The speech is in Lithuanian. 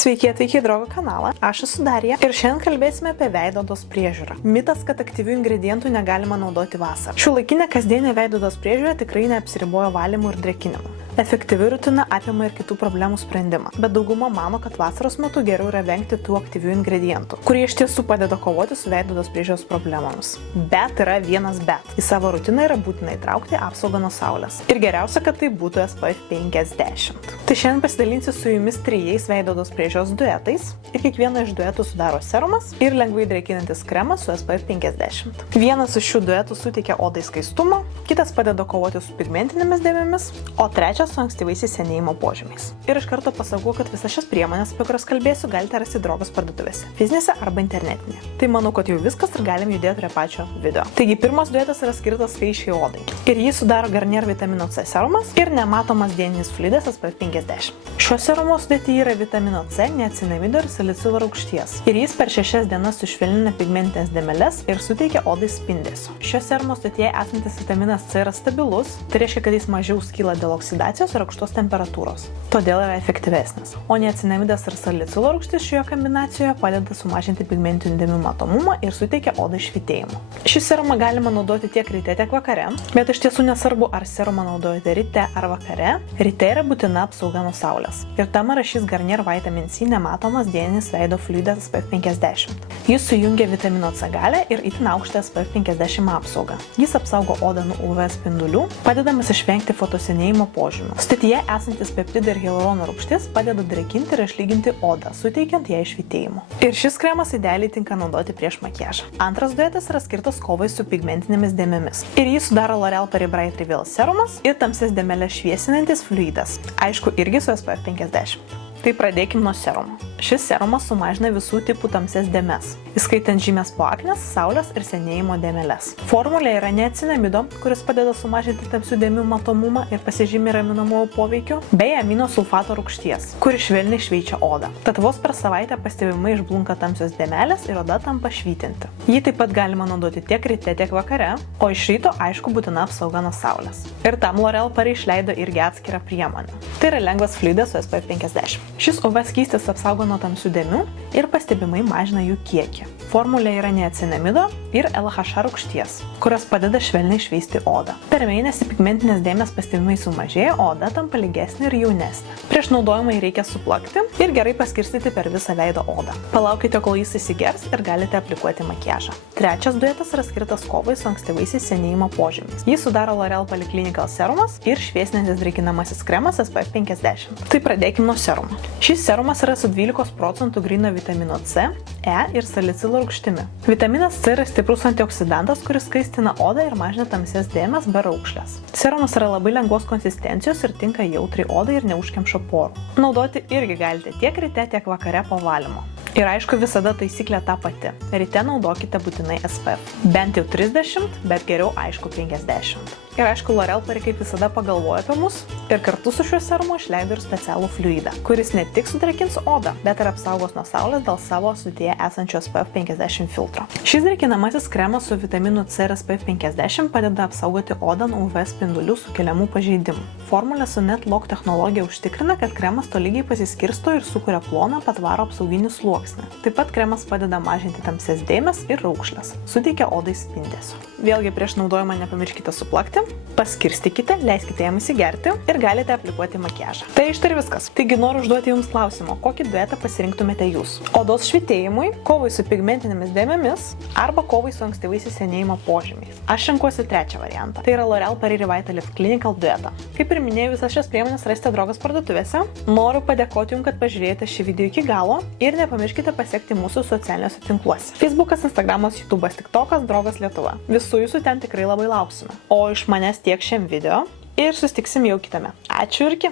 Sveiki atvykę į Drogo kanalą, aš esu Darija ir šiandien kalbėsime apie veido odos priežiūrą. Mitas, kad aktyvių ingredientų negalima naudoti vasarą. Šiuolaikinė kasdienė veido odos priežiūra tikrai neapsiribojo valymu ir drėkinimu. Efektyvi rutina apima ir kitų problemų sprendimą, bet dauguma mano, kad vasaros metu geriau yra vengti tų aktyvių ingredientų, kurie iš tiesų padeda kovoti su veido odos priežiūros problemomis. Bet yra vienas bet. Į savo rutiną yra būtina įtraukti apsaugą nuo saulės. Ir geriausia, kad tai būtų SPF 50. Tai šiandien pasidalinsiu su jumis 3 veido odos priežiūros duetais ir kiekvieną iš duetų sudaro serumas ir lengvai drėkinantis kremas su SPF 50. Vienas iš šių duetų suteikia odai skaistumo, kitas padeda kovoti su pigmentinėmis dėmėmis, o trečias su ankstyvaisiais senėjimo požymiais. Ir iš karto pasakau, kad visas šias priemonės, apie kurias kalbėsiu, galite rasti Drogos parduotuvėse, fizinėse arba internetinėje. Tai manau, kad jau viskas ir galim judėti prie pačio video. Taigi pirmas duetas yra skirtas skaisčiai odai. Ir jį sudaro Garnier vitamino C serumas ir nematomas dieninis fluidas SPF 50. Šio serumo sudėtyje yra vitamino C, niacinamido ir salicilo rūgšties. Ir jis per 6 dienas sušvelnina pigmentinės dėmeles ir suteikia odai spindesio. Šio serumo sudėtyje esantis vitaminas C yra stabilus, tai reiškia, kad jis mažiau skyla dėl oksidacijos ir aukštos temperatūros. Todėl yra efektyvesnis. O niacinamidas ir salicilo rūgštis šioje kombinacijoje padeda sumažinti pigmentinių dėmių matomumą ir suteikia odai švytėjimą. Šį serumą galima naudoti tiek ryte, tiek vakare, bet iš tiesų nesvarbu, ar serumą naudojate ryte ar vakare, ryte yra būtina apsauga nuo saulės. Ir tam yra šis Garnier Vitamin C nematomas dieninis veido fluidas SPF 50. Jis sujungia vitamino C galią ir itin aukštą SPF 50 apsaugą. Jis apsaugo odą nuo UV spindulių, padedamas išvengti fotosenėjimo požymių. Sudėtyje esantis peptidai ir hialurono rūgštis padeda drėkinti ir išlyginti odą, suteikiant jai švytėjimo. Ir šis kremas idealiai tinka naudoti prieš makiažą. Antras duetas yra skirtas kovai su pigmentinėmis dėmėmis. Ir jį sudaro L'Oréal Paris Bright Reveal serumas ir tamsias dėmeles šviesinantis fluidas. Aišku, irgi su SPF 50. Tai pradėkim nuo serumo. Šis serumas sumažina visų tipų tamsias dėmes, įskaitant žymės po aknės, saulės ir senėjimo dėmeles. Formulė yra niacinamido, kuris padeda sumažinti tamsių dėmių matomumą ir pasižymi raminamuoju poveikiu, bei amino sulfato rūgšties, kuri švelniai šveičia odą. Tad vos per savaitę pastebimai išblunka tamsios dėmelės ir oda tampa švytinti. Jį taip pat galima naudoti tiek ryte, tiek vakare, o iš ryto aišku būtina apsauga nuo saulės. Ir tam L'Oréal Paris išleido irgi atskirą priemonę. Tai yra lengvas fluidas su SPF 50. Šis UV skystis apsaugo nuo tamsių dėmių ir pastebimai mažina jų kiekį. Formulė yra niacinamido ir LHA rūgšties, kurios padeda švelniai šveisti odą. Per mėnesį pigmentinės dėmės pastebimai sumažėja, o oda tampa lygesnė ir jaunesnė. Prieš naudojimą jį reikia suplakti ir gerai paskirstyti per visą veido odą. Palaukite, kol jis įsigers ir galite aplikuoti makiažą. Trečias duetas yra skirtas kovai su ankstyvaisiais senėjimo požymiais. Jį sudaro L'Oréal Polyclinical serumas ir šviesinantis drėkinamasis kremas SPF 50. Tai pradėkime nuo serumo. Šis serumas yra su 12% gryno vitamino C, E ir salicilo rūgštimi. Vitaminas C yra stiprus antioksidantas, kuris skaistina odą ir mažina tamsias dėmes be raukšlės. Serumas yra labai lengvos konsistencijos ir tinka jautrai odai ir neužkemša porų. Naudoti irgi galite tiek ryte, tiek vakare po valymo. Ir aišku, visada taisyklė ta pati. Ryte naudokite būtinai SPF. Bent jau 30, bet geriau aišku 50. Ir aišku, L'Oréal Paris kaip visada pagalvojo apie mus ir kartu su šiuo serumu išleido ir specialų fluidą, kuris ne tik sudrėkins odą, bet ir apsaugos nuo saulės dėl savo sudėtyje esančio SPF 50 filtro. Šis drėkinamasis kremas su vitaminu C ir SPF 50 padeda apsaugoti odą nuo UV spindulių sukeliamų pažeidimų. Formulė su NetLock technologija užtikrina, kad kremas tolygiai pasiskirsto ir sukuria ploną patvarų apsauginį sluoksnį. Taip pat kremas padeda mažinti tamsias dėmes ir raukšles, suteikia odai spindesio. Vėlgi prieš naudojimą nepamirškite suplakti, paskirstykite, leiskite jam įsigerti ir galite aplikuoti makiažą. Tai ir viskas. Taigi noriu užduoti jums klausimą, kokį duetą pasirinktumėte jūs? Odos švytėjimui, kovai su pigmentinėmis dėmėmis arba kovai su ankstyvaisiais senėjimo požymiais. Aš renkuosi trečią variantą. Tai yra L'Oréal Paris Revitalift Clinical duetą. Kaip ir minėjau, visas šias priemonės rasite Drogos parduotuvėse. Noriu padėkoti jums, kad pažiūrėjote šį video iki galo ir nepamirškite pasiekti mūsų socialiniuose tinkluose. Facebookas, Instagramas, YouTube'as, TikTokas, Drogos Lietuva. Visų jūsų ten tikrai labai lauksime. O iš manęs tiek šiam video ir susitiksim jau kitame. Ačiū ir iki.